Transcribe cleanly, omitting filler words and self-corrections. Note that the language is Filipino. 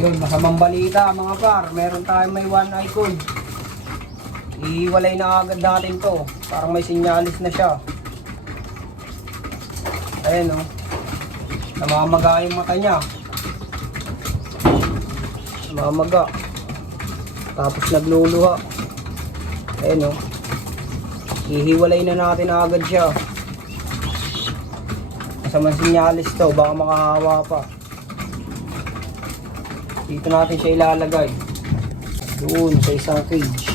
Yun, masamang balita mga par. Meron tayong may one eye cord. Ihiwalay na agad natin to. Parang may sinyalis na siya. Ayan o. Namamaga yung mata niya. Namamaga. Tapos nagluluha. Ayan o. Ihiwalay na natin agad siya. Masamang sinyalis to. Baka makahawa pa. Dito natin siya ilalagay. Doon sa isang cage.